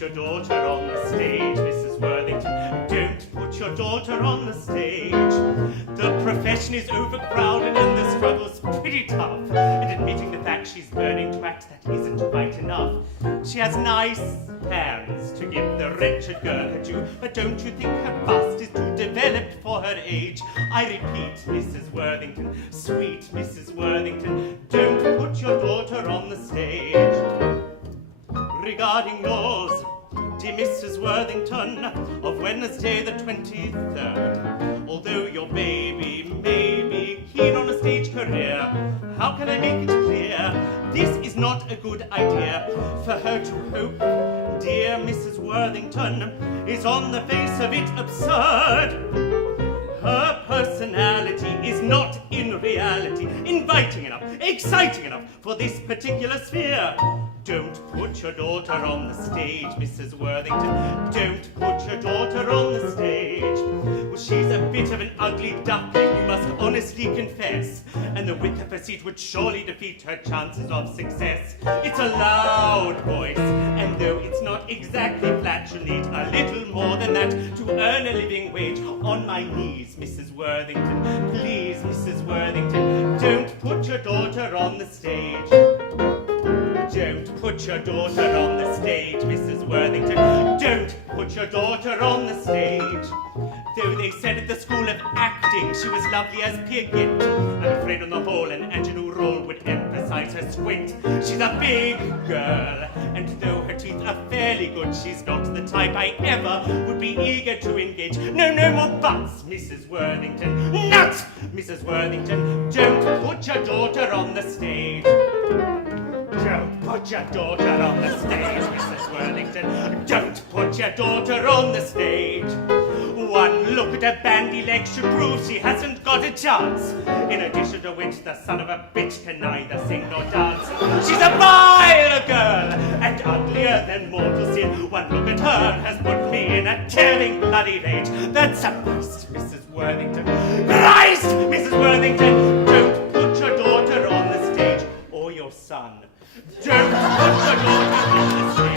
put your daughter on the stage, Mrs. Worthington. Don't put your daughter on the stage. The profession is overcrowded and the struggle's pretty tough. And admitting the fact she's learning to act, that isn't quite enough. She has nice hands to give the wretched girl her due, but don't you think her bust is too developed for her age? I repeat, Mrs. Worthington, sweet Mrs. Worthington, don't put your daughter on the stage. Regarding yours, dear Mrs. Worthington, of Wednesday the 23rd, although your baby may be keen on a stage career, how can I make it clear? This is not a good idea for her to hope. Dear Mrs. Worthington, is on the face of it absurd. Her personality is not in reality inviting enough, exciting enough for this particular sphere. Don't put your daughter on the stage, Mrs. Worthington. Don't put your daughter on the stage. Well, she's a bit of an ugly duckling, you must honestly confess. And the width of her seat would surely defeat her chances of success. It's a loud voice, and though it's not exactly flat, she'll need a little more than that to earn a living wage. On my knees, Mrs. Worthington, please, Mrs. Worthington, don't put your daughter on the stage. Don't put your daughter on the stage, Mrs. Worthington. Don't put your daughter on the stage. Though they said at the School of Acting she was lovely as Peer Gynt, I'm afraid on the whole an ingenue role would emphasize her squint. She's a big girl, and though her teeth are fairly good, she's not the type I ever would be eager to engage. No, no more buts, Mrs. Worthington. Nuts, Mrs. Worthington. Don't put your daughter on the stage. Don't put your daughter on the stage, Mrs. Worthington. Don't put your daughter on the stage. One look at her bandy legs should prove she hasn't got a chance. In addition to which, the son of a bitch can neither sing nor dance. She's a vile girl, and uglier than mortal sin. One look at her has put me in a tearing bloody rage. That's a beast, Mrs. Worthington. Christ, Mrs. Worthington, don't put your daughter on the stage, or your son. Don't put your daughter on the stage.